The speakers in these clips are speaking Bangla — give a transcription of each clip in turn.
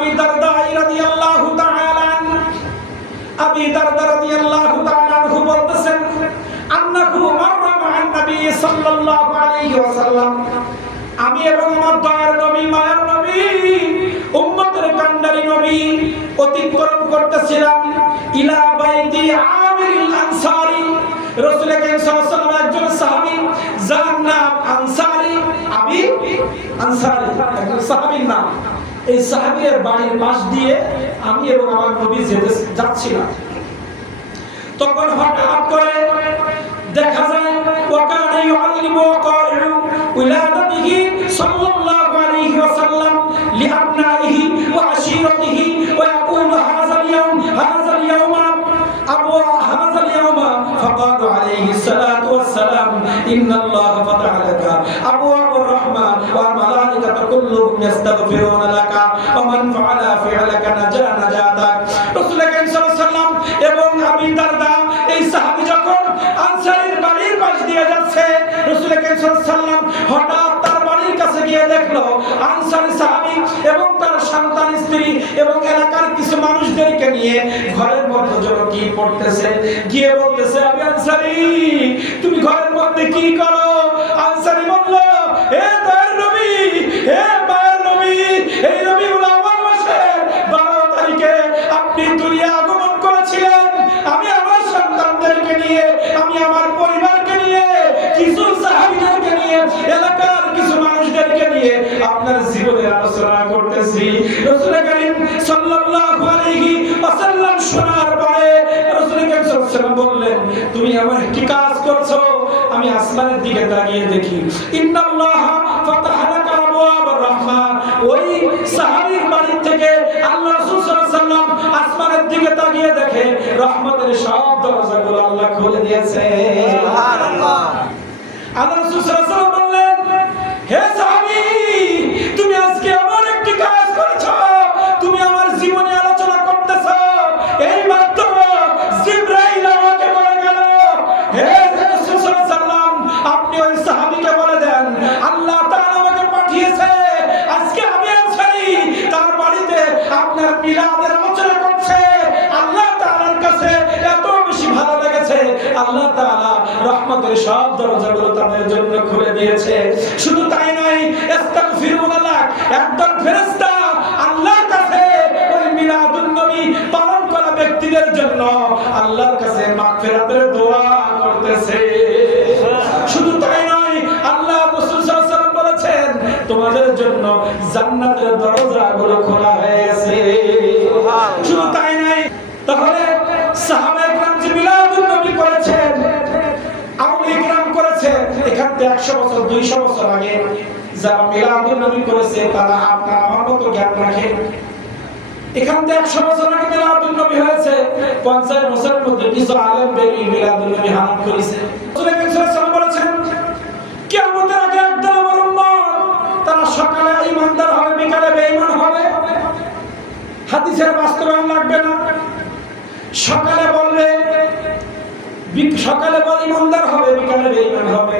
আবি দারদা রাদিয়াল্লাহু তাআলা আবি দারদা রাদিয়াল্লাহু তাআলা আনহু বলতেছেন আন্নাহু মাররা মা'আন নবী সাল্লাল্লাহু আলাইহি ওয়াসাল্লাম, আমি এবং আমার দয়ার নবী মায়ের নবী উম্মতের কান্ডারি নবী অতিক্রম করতেছিলাম ইলা বাইতি আমির আনসারী। রাসূল করিম সাল্লাল্লাহু আলাইহি ওয়াসাল্লাম একজন সাহাবী যার নাম আনসারী, আবি আনসারী একজন সাহাবীর নাম। এই সাহাবীর বাড়ির পাশ দিয়ে আমি এবং আমার নবী যাচ্ছিলাম। তখন হঠাৎ করে দেখা যায় ওয়াকানা ইউআল্লিমু কারিউ উলাদাতিহি সাল্লাল্লাহু আলাইহি ওয়াসাল্লাম লিআবনাইহি ওয়া আশীরাতিহি ওয়া ইয়াকুলু হাযাল ইয়াওমা আবু হাযাল ইয়াওমা ফাকালু আলাইহি সালাতু ওয়াসসালাম ইন্নাল্লাহা ফাতাহা লাকা আবওয়াবুর রাহমা ওয়াল মালাইকাতু কুল্লুহুম ইস্তাগফিরুনা লাকা ওয়া মান ফাআলা ফি'লাকা নাজাতাক। রাসূল করিম সাল্লাল্লাহু আলাইহি ওয়াসাল্লাম এবং আবি দারদা এই সাহাবী যখন আনসারীর বাড়ির পাশ দিয়ে যাচ্ছে, রাসূল করিম সাল্লাল্লাহু আলাইহি ওয়াসাল্লাম হঠাৎ তার বাড়ির কাছে গিয়ে দেখলো আনসারী সাহাবী এবং তার সন্তান স্ত্রী এবং এলাকার কিছু মানুষদেরকে নিয়ে ঘরের মধ্যে যেন কি পড়তেছে। গিয়ে বলতেছে আবি আনসারী তুমি ঘরের মধ্যে কি করো? আনসারী বলল হে দয়ার নবী, হে মায়ের নবী, এই রবিউল আউয়াল মাসের 12 তারিখে আপনি দুনিয়া আগমন করেছিলেন। আমি আমার সন্তানদেরকে নিয়ে, আমি আমার পরিবারকে নিয়ে, কিছু সাহাবীদেরকে নিয়ে, এলাকার কিছু মানুষদেরকে নিয়ে আপনার জীবনের আলোচনা করতেছি। রাসূল করিম সাল্লাল্লাহু আলাইহি ওয়াসাল্লাম শোনার পরে রাসূল করিম সাল্লাল্লাহু আলাইহি ওয়াসাল্লাম বললেন তুমি আমার কি কাজ করছো? আমি আসমানের দিকে তাকিয়ে দেখি ইন্নাল্লাহা ফাতাহা লাকা আবওয়াবুর রাহমা। ওই সাহাবীর বাড়ি থেকে আল্লাহ রাসূল সাল্লাল্লাহু আলাইহি ওয়াসাল্লাম আসমানের দিকে তাকিয়ে দেখে রহমতের সব দরজাগুলো আল্লাহ খুলে দিয়েছে। সুবহানাল্লাহ। আল্লাহ রাসূল সাল্লাল্লাহু আলাইহি ওয়াসাল্লাম বললেন হে সাহাবী তুমি আজকে এমন একটি কাজ করেছো, তুমি আমার জীবনে আলোচনা করতেছো। এই মাত্র জিবরাইল আমাকে বলে গেল হে রাসূল সাল্লাল্লাহু আলাইহি ওয়াসাল্লাম আপনি ওই সাহাবীকে বলে দেন আল্লাহ তাআলা আমাকে পাঠিয়েছে, আজকে আমি আনসারী তার বাড়িতে আপনার মিলাদের আলোচনা করছে। আল্লাহ তাআলার কাছে এত বেশি ভালো লেগেছে, আল্লাহ তাআলা রহমতের সব দরজাগুলো তাদের জন্য খুলে দিয়েছে। শুধু তাই নয়, ইস্তাগফিরুনা লাক একদল ফেরেশতা আল্লাহর কাছে ওই মিলাদুন নবী পালন করা ব্যক্তিদের জন্য আল্লাহর কাছে মাগফিরাতের দোয়া করতেছে। শুধু তাই নয়, আল্লাহ রাসূল সাল্লাল্লাহু আলাইহি ওয়াসাল্লাম বলেছেন তোমাদের জন্য জান্নাতের দরজাগুলো খোলা হয়েছে। শুধু তাই নয়, তাহলে সাহাবায়ে কেরাম যে মিলাদুন নবী করেছেন, আউলিয়া কেরাম করেছেন, এখান থেকে 100 বছর 200 বছর আগে যারা মিলাদুন নবী করেছে তারা আপনার আমার মতো জ্ঞান রাখে। এখান থেকে 100 বছর আগে মিলাদুন নবী হয়েছে, 50 বছরের মধ্যে কিছু আলেম বেরিয়ে মিলাদুন নবী হারাম করেছে। রাসূল সাল্লাল্লাহু আলাইহি ওয়াসাল্লাম বলেছেন কিয়ামতের আগে একদল আমার উম্মত তারা সকালে ঈমানদার হবে, বিকালে বেঈমান হবে। হাদিসের বাস্তবায়ন লাগবে না। সকালে বলে ঈমানদার হবে, বিকালে বেঈমান হবে।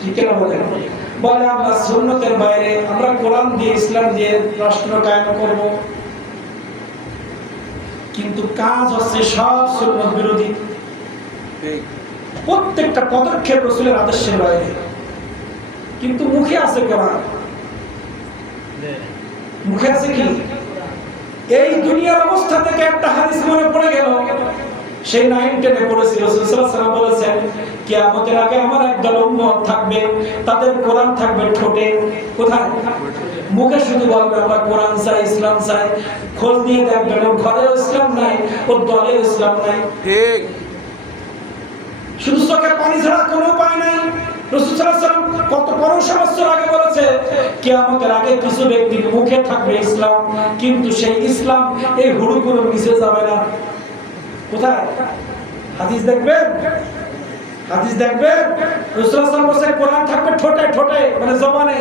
ঠিক না বলেন? বলে আমরা সুন্নতের বাইরে, আমরা কোরআন দিয়ে ইসলাম দিয়ে রাষ্ট্র কায়েম করব, কিন্তু কাজ হচ্ছে সব সুন্নত বিরোধী। প্রত্যেকটা পদক্ষেপ রাসূলের আদর্শের বাইরে, কিন্তু মুখে আছে কোরআন, মুখে আছে কি? এই দুনিয়ার অবস্থা থেকে একটা হাদিস মনে পড়ে গেল, সেই 9-10 পড়েছি। রাসূল সাল্লাল্লাহু আলাইহি ওয়াসাল্লাম বলেছেন কিয়ামতের আগে আমার একদল উম্মত থাকবে, তাদের কোরআন থাকবে ঠোঁটে। কোথায়? মুখে শুধু বলবে আমরা কোরআন চাই, ইসলাম চাই। খোঁজ নিয়ে দেখবেন ওর ঘরেও ইসলাম নাই, ওর দলেও ইসলাম নাই। ঠিক। শুধু চোখে পানি ছাড়া কোনো উপায় নাই। রাসূল সাল্লাল্লাহু আলাইহি ওয়াসাল্লাম কত 500 বছর আগে বলেছে কিয়ামতের আগে কিছু ব্যক্তির মুখে থাকবে ইসলাম, কিন্তু সেই ইসলাম এই হুড়ুকুড়ুর নিচে যাবে না। কোথায়? হাদিস দেখবেন, হাদিস দেখবেন। রাসূল সাল্লাল্লাহু আলাইহি ওয়াসাল্লাম বলেছে কোরআন থাকবে ঠোঁটে ঠোঁটে, মানে জবানে।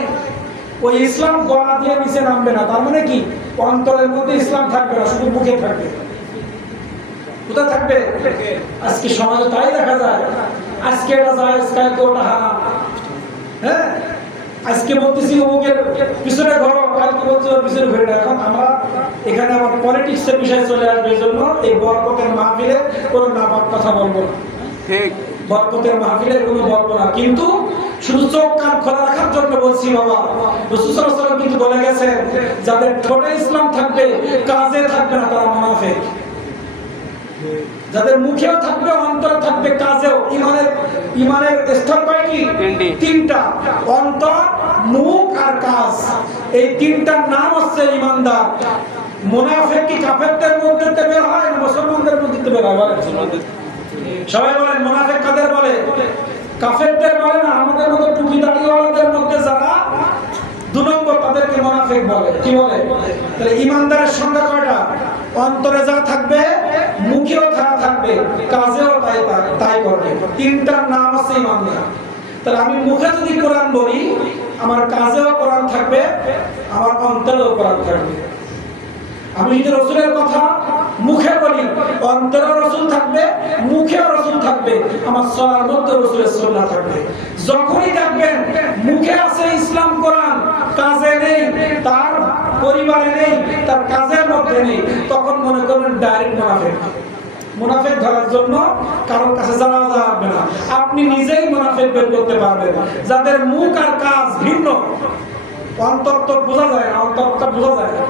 ওই ইসলাম গলা দিয়ে নিচে নামবে না। তার মানে কি? অন্তরের মধ্যে ইসলাম থাকবে না, শুধু মুখে থাকবে। কোথায় থাকবে? আজকে সমাজে তাই দেখা যায়। আজকে এটা জায়েজ, কালকে ওটা হারাম। হ্যাঁ, আজকে বলতেছি অমুকের পিছনে ঘোরো, কালকে বলছি ওর পিছনে ঘুরে না। এখন আমরা এখানে আবার পলিটিক্সের বিষয় চলে আসবে, এই জন্য এই বরকতের মাহফিলে কোনো নাপাক কথা বলবো না। ঠিক, বরকতের মাহফিলে কোনো বলবো না, কিন্তু শুধু চোখ কান খোলা রাখার জন্য বলছি বাবা। রাসূল সাল্লাল্লাহু আলাইহি ওয়াসাল্লাম কিন্তু বলে গেছেন, যাদের ঠোঁটে ইসলাম থাকবে কাজে থাকবে না তারা মুনাফিক। যাদের মুখেও থাকবে অন্তরে থাকবে কাজেও। ইমানের স্তর কয়টি? তিনটা, অন্তর, মুখ আর কাজ। এই তিনটার নাম হচ্ছে ইমানদার। মুনাফিক কি কাফেরদের মধ্যে থেকে বের হয় না মুসলমানদের মধ্যে থেকে বের হয়? বলেন সবাই, বলেন মুনাফিক কাদের বলে? কাফেরদের বলে না, আমাদের মতো টুপি দাড়িওয়ালাদের মধ্যে যারা 2 নম্বর তাদেরকে মুনাফিক বলে। কি বলে? তাহলে ইমানদারের সংখ্যা কয়টা? অন্তরে যা থাকবে, মুখেও থাকবে, কাজেও তাই করবে। তিনটার নাম হচ্ছে ইমানদার। তাহলে আমি মুখে যদি কোরআন বলি, আমার কাজেও কোরআন থাকবে, আমার অন্তরেও কোরআন থাকবে। আমি যদি রাসূলের কথা মুখে বলি, অন্তরেও রাসূল থাকবে, মুখেও রাসূল থাকবে, আমার চলার মধ্যে রাসূলের সুন্নাহ থাকবে। যখনই দেখবেন মুখে আছে ইসলাম কোরআন, কাজে নেই, তার পরিবারে নেই, তার কাজের মধ্যে নেই, তখন মনে করবেন ডাইরেক্ট মুনাফিক। মুনাফিক ধরার জন্য কারোর কাছে যাওয়া যাবে না, আপনি নিজেই মুনাফিক বের করতে পারবেন। যাদের মুখ আর কাজ ভিন্ন, অন্তর তো বোঝা যায় না, অন্তরটা বোঝা যায় না,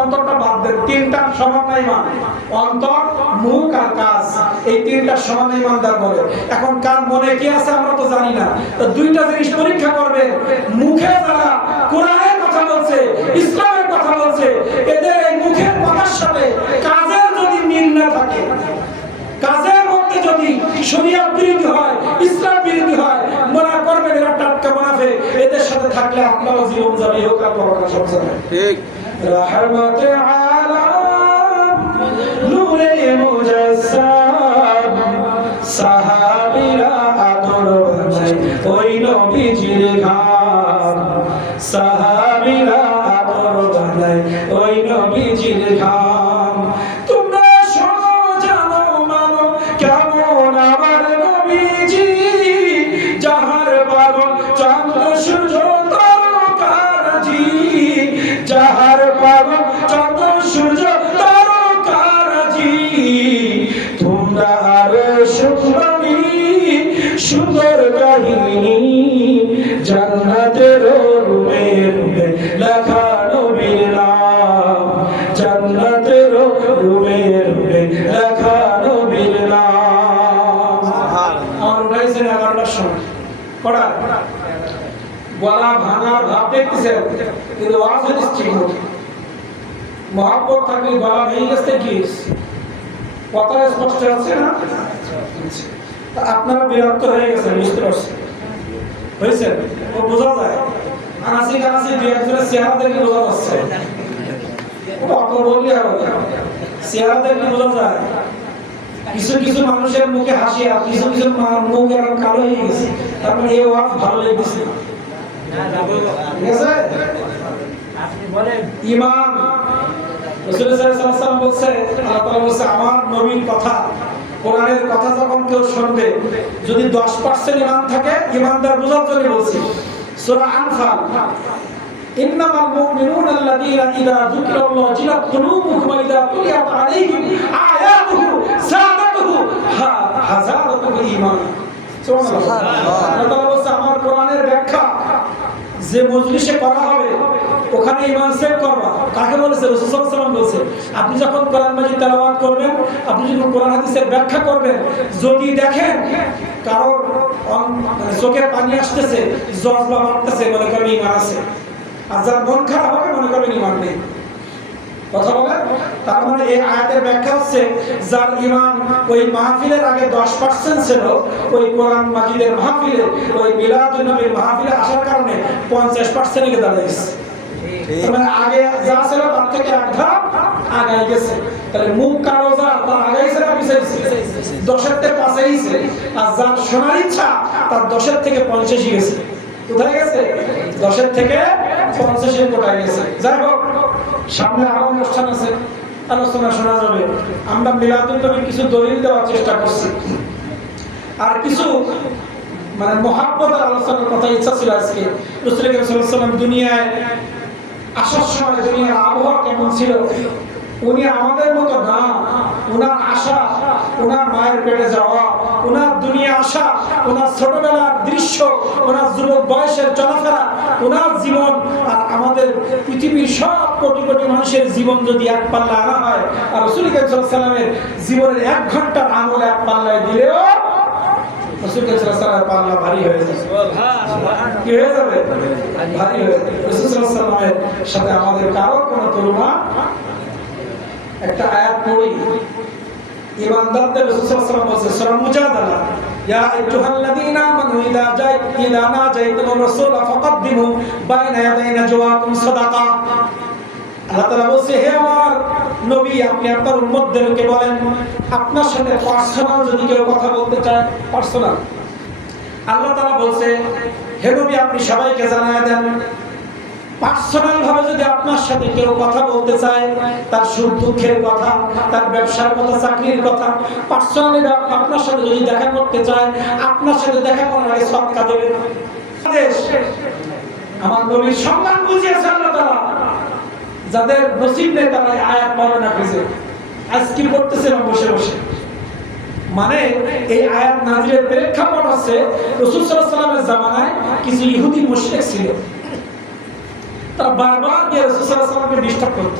অন্তরটা বাদ দেন। তিনটা সমান ইমান, অন্তর, মুখ আর কাজ, এই তিনটা সমান ইমানদার বলে। এখন কার মনে কি আছে আমরা তো জানি না। তো দুইটা জিনিস পরীক্ষা করবে, মুখে যারা কোরআনের কথা বলছে, ইসলামের কথা বলছে, এদের এই মুখের কথার সাথে কাজের যদি মিল না থাকে, কাজের মধ্যে যদি শরীয়ত বিরোধী হয়, ইসলাম বিরোধী হয়, মনে করবেন এরা টাটকা মুনাফিক। এদের সাথে থাকলে আপনারও জীবন যাবে, হোক আর পরকাল সব যাবে। ঠিক, রহমতে আলাম নূরে মুজাসসাম, সাহাবীরা আদর বানায় ওই নবীজির ঘাম, সাহাবীরা আদর বানায় ওই নবীজির ঘাম। তোমরা শোনো জানো মানো কেমন আমার নবীজি, যাহার বাগন চন্দ্র সূর্য তারকারাজি, যাহার পাগল চন্দ্র সূর্য তারকারাজি। তোমরা আরো শুনবি সুন্দর কাহিনী, জান্নাতের রূপে রূপে লেখা নবীর নাম, জান্নাতের রূপে রূপে লেখা নবীর নাম। আমার উঠাইছে 11টার সময়, কটা গলা ভাঙার ভাব দেখতেছেন, কিন্তু আওয়াজ হচ্ছে ঠিক মতো। মহব্বত থাকলে গলা ভেঙে গেছে কি? কথা স্পষ্ট আছে না? আপনারা বিরক্ত হয়ে গেছেন, বুঝতে পারছেন? হয়েছে? ও বোঝা যায়, আনাসি কানাসি দুই একজনের চেহারা দেখলে বোঝা যাচ্ছে। অত বললি আর চেহারা দেখলে বোঝা যায়। কিছু কিছু মানুষের মুখে হাসি, আর কিছু কিছু মুখ এরকম কালো হয়ে গেছে, তার মানে এই ওয়াজ ভালো লেগেছে। ইমান, রাসূল সাল্লাল্লাহু আলাইহি ওয়াসাল্লাম বলছে, আল্লাহ তাআলা বলছে, আমার নবীর কথা, কোরআনের কথা যখন কেউ শুনবে, যদি 10% ইমান থাকে, ইমানদার বোঝার জন্য বলছি। সূরা আনফাল, ইন্নামাল মুমিনুনা আল্লাযীনা ইযা যুকিরাল্লাহু ওয়াজিলাত কুলুবুহুম ওয়া ইযা তুলিয়াত আলাইহিম আয়াতুহু যাদাতুহু হাযারাতুল ঈমান। সুবহানাল্লাহ। আল্লাহ তাআলা বলছে, আমার কোরআনের ব্যাখ্যা যে মজলিসে করা হবে, ওখানে ঈমান চেক করবা। কাকে বলেছে? রাসূল সাল্লাল্লাহু আলাইহি ওয়াসাল্লাম বলেছে, আপনি যখন কোরআন মাজিদ তেলাওয়াত করবেন, আপনি যখন কোরআন হাদিসের ব্যাখ্যা করবেন, যদি দেখেন কারোর চোখে পানি আসতেছে, জজবা বাড়তেছে, মনে করবেন ঈমান আছে। আর যার মন খারাপ হবে, মনে করবেন ঈমান নেই। কথা বলে, তার মানে এই আয়াতের ব্যাখ্যা হচ্ছে, যার ঈমান ওই মাহফিলের আগে 10% ছিল, ওই কোরআন মাজিদের মাহফিলে, ওই মিলাদুন নবীর মাহফিলে আসার কারণে 50% এ দাঁড়িয়েছে। মানে আগে যা ছিল তার থেকে এক ধাপ আগায় গেছে। তাহলে মুখ কালো যার, তার আগাইছে না পিছাইছে? 10-এর থেকে 5-এ। আর যার শোনার ইচ্ছা, তার 10-এর থেকে 50 গেছে। কোথায় গেছে? 10-এর থেকে 50-এ কোথায় গেছে? যাই হোক, সামনে আরো অনুষ্ঠান আছে, আলোচনা শোনা যাবে। আমরা মিলাদুন নবীর কিছু দলিল দেওয়ার চেষ্টা করছি, আর কিছু মানে মহাব্বতের আলোচনার কথা ইচ্ছা ছিল আজকে। রাসূল সাল্লাল্লাহু আলাইহি ওয়াসাল্লাম দুনিয়ায় আসার সময় দুনিয়ার আবহাওয়া কেমন ছিল, উনি আমাদের মতো না। ওনার আশা, ওনার মায়ের পেটে যাওয়া, ওনার দুনিয়া আসা, ওনার ছোটবেলার দৃশ্য, ওনার যুবক বয়সের চলাফেরা, ওনার জীবন আর আমাদের পৃথিবীর সব কোটি কোটি মানুষের জীবন যদি এক পাল্লা আনা হয়, আর রাসূল করিম সাল্লাল্লাহু আলাইহি ওয়াসাল্লামের জীবনের 1 ঘন্টার আমল এক পাল্লায় দিলেও রাসূল করিম সাল্লাল্লাহু আলাইহি ওয়াসাল্লামের পাল্লা ভারী হয়ে যাবে। কি হয়ে যাবে? ভারী হয়ে যাবে। রাসূল সাল্লাল্লাহু আলাইহি ওয়াসাল্লামের সাথে আমাদের কারো কোনো তুলনা। একটা আয়াত পড়ি, ইমানদারদের রাসূল সাল্লাল্লাহু আলাইহি ওয়াসাল্লাম বলেছে সূরা মুজাদালা, ইয়া আইয়ুহাল্লাযীনা আমানু ইযা নাজাইতুমুর রাসূলা ফাকাদ্দিমু বাইনা ইয়াদাই নাজওয়াকুম সাদাকা। আল্লাহ তাআলা বলেছে, হে আমার নবী, আপনি আপনার উম্মতদেরকে বলেন, আপনার সাথে পার্সোনাল যদি কেউ কথা বলতে চায়, পার্সোনাল, আল্লাহ তাআলা বলছে, হে নবী, আপনি সবাইকে জানায় দেন, পার্সোনাল ভাবে যদি আপনার সাথে কেউ কথা বলতে চায়, তার সুখ দুঃখের কথা, তার ব্যবসার কথা, চাকরির কথা, পার্সোনালি আপনার সাথে যদি দেখা করতে চায়, আপনার সাথে দেখা করার আগে সদকা দেবেন। আমার নবীর সম্মান বুঝিয়েছে আল্লাহ তাআলা। যাদের নসিব নেই তারা আয়াত বর্ণনা করেছে, আজ কি করতেছেন বসে বসে। মানে এই আয়াত নাযিলের প্রেক্ষাপট আছে, রাসূল সাল্লাল্লাহু আলাইহি ওয়াসাল্লামের জামানায় কিছু ইহুদি মুশরিক ছিল, তারা বারবার গিয়ে রাসূল সাল্লাল্লাহু আলাইহি ওয়াসাল্লামকে ডিস্টার্ব করত,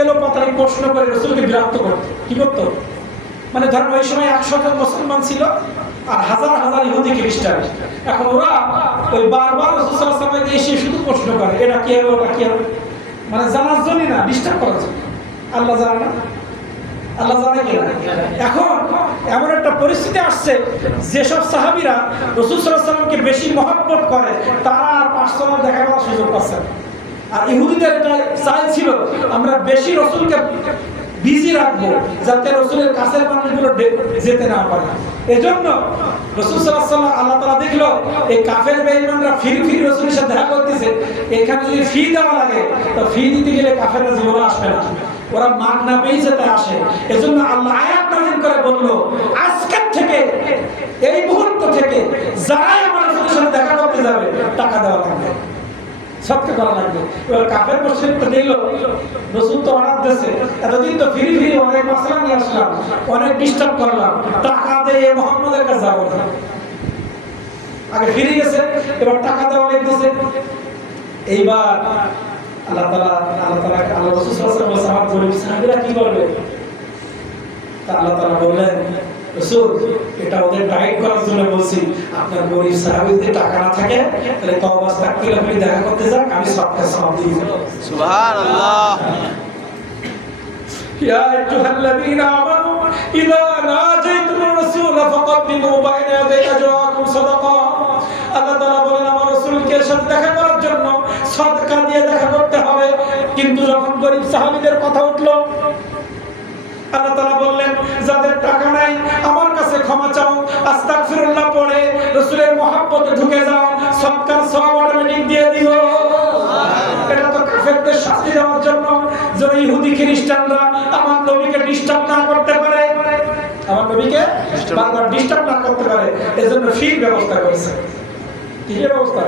এলো পাতারি প্রশ্ন করে রাসূলকে বিরক্ত করত। কি করত? মানে ধরেন ওই সময় 100 জন মুসলমান ছিল আর হাজার হাজার ইহুদি খ্রিস্টান। এখন ওরা ওই বারবার রাসূল সাল্লাল্লাহু আলাইহি ওয়াসাল্লামকে এসে শুধু প্রশ্ন করে, এটা কি হবে, ওটা কি হবে, মানে জানার জন্য না, ডিস্টার্ব করার জন্য। আল্লাহ জানে না? আল্লাহ জানে কি না? এখন এমন একটা পরিস্থিতি আসছে, যেসব সাহাবীরা রাসূল সাল্লাল্লাহু আলাইহি ওয়াসাল্লামকে বেশি মহব্বত করে, তারা পার্সোনাল দেখা করার সুযোগ পাচ্ছে না। আর ইহুদিদের এটা চাইছিল, আমরা বেশি রাসূলকে বিজি রাখবো, যাতে রাসূলের কাছের মানুষগুলো যেতে না পারে। এজন্য রাসূল সাল্লাল্লাহু আলাইহি ওয়াসাল্লাম, আল্লাহ তাআলা দেখলো এই কাফের বেঈমানরা ফিরে ফিরে রাসূলের সাথে দেখা করতেছে, এখানে যদি ফি দেওয়া লাগে তো ফি দিতে গেলে কাফেররা জীবনে আসবে না, ওরা মান না পেয়ে যেতে আসে। এজন্য আল্লাহ আয়াত নাযিল করে বলল, আজকের থেকে, এই মুহূর্ত থেকে যারাই আমার রাসূলের সাথে দেখা করতে যাবে টাকা দেওয়া লাগবে, সবকে করা লাগবে। এবার কাফের মুশরিক তো দিল, রাসূল তো অর্ডার দিয়েছে, এতদিন তো ফিরি ফিরি অনেক মাসলা নিয়ে আসলাম, অনেক ডিস্টার্ব করলাম, টাকা দিয়ে মুহাম্মদের কাছে যাবো না। আগে ফিরে গেছে, এবার টাকা দেওয়া অনেক দিয়েছে। এইবার আল্লাহ রাসূল সাল্লাল্লাহু আলাইহি ওয়াসাল্লাম আমার গরীব সাহাবীরা কি করবে? তা আল্লাহ তাআলা বললেন, রাসূল, এটা ওদের গাইড করার জন্য বলছি, আপনার গরীব সাহাবীদের টাকা না থাকে তাহলে তওবা ইস্তিগফার করে দেখা করতে যান, আমি সবকে সওয়াব দিয়ে দেব। সুবহানাল্লাহ। ইয়া আইয়ুহাল্লাযীনা আমানু ইযা নাজাইতুমুর রাসূলা ফাকাদ্দিমু বাইনা ইয়াদাই নাজওয়াকুম সাদাকা। আল্লাহ তাআলা বলেন, আমার রাসূলকে সাথে দেখা করার জন্য সাদকা দিয়ে দেখা করতে হবে। কিন্তু যখন গরীব সাহাবীদের কথা উঠলো, আল্লাহ তাআলা বললেন, যাদের টাকা নাই আমার কাছে ক্ষমা চাও, আস্তাগফিরুল্লাহ পড়ে রাসূলের মহব্বতে ঢুকে যাও, সদকার সওয়াব অটোমেটিক দিয়ে দিও। এটা তো কাফেরদের শাস্তি দেওয়ার জন্য, যেন ইহুদি খ্রিস্টানরা আমার নবীকে ডিস্টার্ব না করতে পারে, আমার নবীকে বারবার ডিস্টার্ব না করতে পারে, এজন্য ফির ব্যবস্থা করেছে। কি ব্যবস্থা?